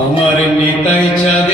আমার নিতাই চাঁদ